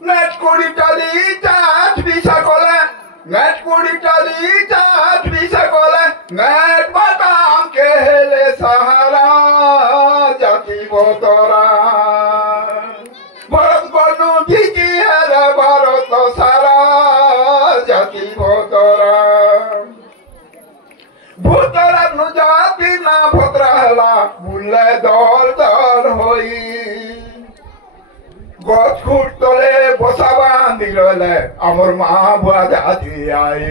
নেট কুড়ি টালি চাঁদ বিছা কলে নেট কুড়ি টালি চাঁদ বিছা কলে নেট বাতাম কে হেলে সাহারা জাতিব তোরা ভারত বর্ণ ভিজি হেলে ভারত সারা জাতিব তোরা ভূতরা জাতি না ভদ্রা হেলা বুলে দল দল হই গছ খুঁট তলে বসা বাঁধি রলে আমার মা বুয়া জাতি আই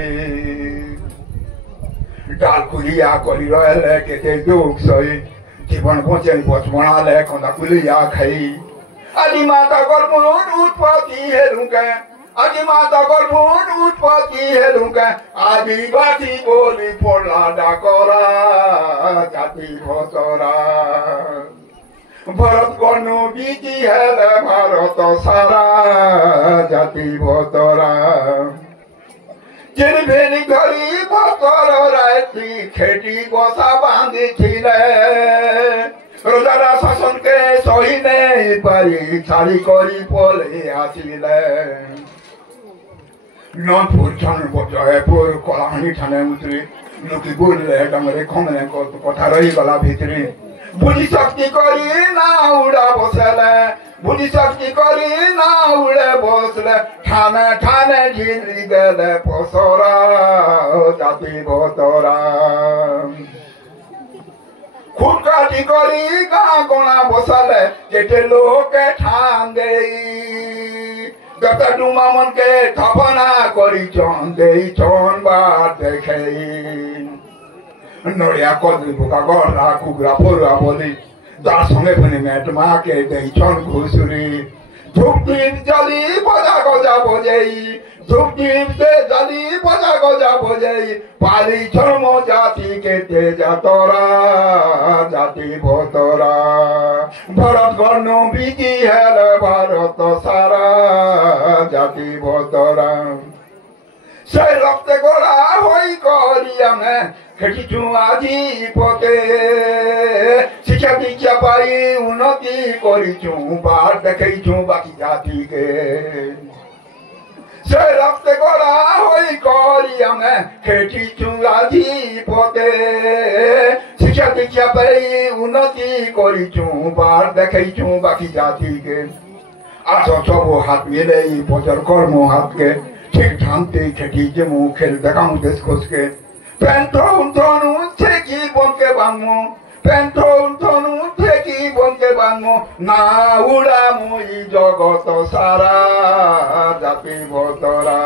ডাল কুলিয়া করি রলে কেতে দুঃখ সই জীবন বচেন বচ বনালে খন্দা কুলিয়া খাই আজি মাতা গর্ভণ উৎপত্তি হেলুকে আজি মাতা গর্ভণ উৎপত্তি হেলুকে আদিবাসী বলি পড়লা ডাকরা জাতি ভতরা ভরত বর্ণ বিজি হেলে ভারত সারা জাতি ভতরা চিনি ভেলি ধরি ভতর রায়তি খেটি বসা বাঁধিছিলে রোজারা শাসনকে সহি নেই পারি ছাড়ি করি পলে আসিলে ননপুর ছনপুর জয়পুর কলাহানি ঠানে উতরি লোকে বললে ডাঙরে খমলে কথা রহিগলা ভিতরে বুদ্ধি শক্তি করি না উড়া বসলে বুদ্ধি শক্তি করি না উড়ে বসলে ঠানে ঠানে ঝিলি গেলে পসরা জাতি ভতরা খুটকাটি করি গা গোনা বসালে যেতে লোকে ঠান দেই যত ডুমা মনকে থাপনা করি চন দেই চন বার দেখেই নড়িয়া কদলি বোকা গড়া কুকুরা পড়ুয়া বলি যার সঙ্গে ফোনে মেট মাকে দেই চন ঘুষুরি ধূপ দ্বীপ জ্বালি বজা গজা বজেই ধূপ দ্বীপ জ্বালি বজা গজা বজেই পালি ধর্ম জাতি কেটে যাতরা জাতি ভতরা ভরত বর্ণ বিজি হেলে ভারত সারা জাতি ভতরা সেই রক্তে গোড়া হই করি আমি খেটিছু আজি পথে শিক্ষা দীক্ষা পাই উন্নতি করিছু বার দেখেইছু বাকি জাতিকে সেই রক্তে গোড়া হই করি আমি খেটিছু আজি পথে শিক্ষা দীক্ষা পাই উন্নতি করিছু বার দেখেইছু বাকি জাতিকে আসো সব হাত মিলে পচর কর্ম হাতকে ঠিক ঠানতে খেটি যে মুখের দেখাও দেশ খোঁজকে পেন্থন ধনু থেকে বনকে বাংমো পেন্থন ধনু থেকে বনকে বাংমো না উড়ামুই জগত সারা জাতি ভতরা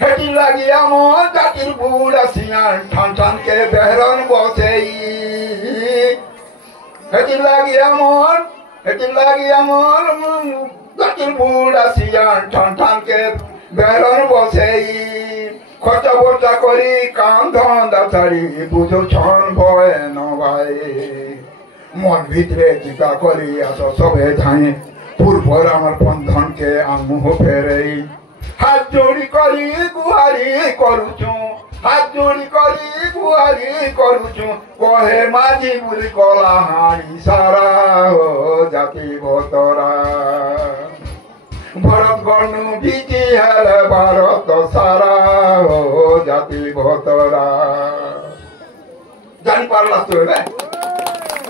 হেটি লাগি আমার জাতির বুড়া সিয়ান ঠান ঠানকে বেহরন বসেই হেটি লাগি আমার জাতির বুড়া সিয়ান ঠান ঠানকে বেহরন বসেই খরচা বর্চা করি কাম ধন্দা ছাড়ি বুঝো ছন ভয় নভাই মন ভিতরে চিন্তা করি আস সবে ধানে পূর্বর আমার বন্ধনকে আমুহ ফেরেই হাত জোড়ি করি গুহারি করুছু হাত জোড়ি করি গুহারি করুছু কহে মাঝি বুলি কলা হাড়ি সারা জাতি ভতরা ভরত বর্ণ বিজি হেলে ভারত সারা জাতি ভতরা জানি পারলাস তো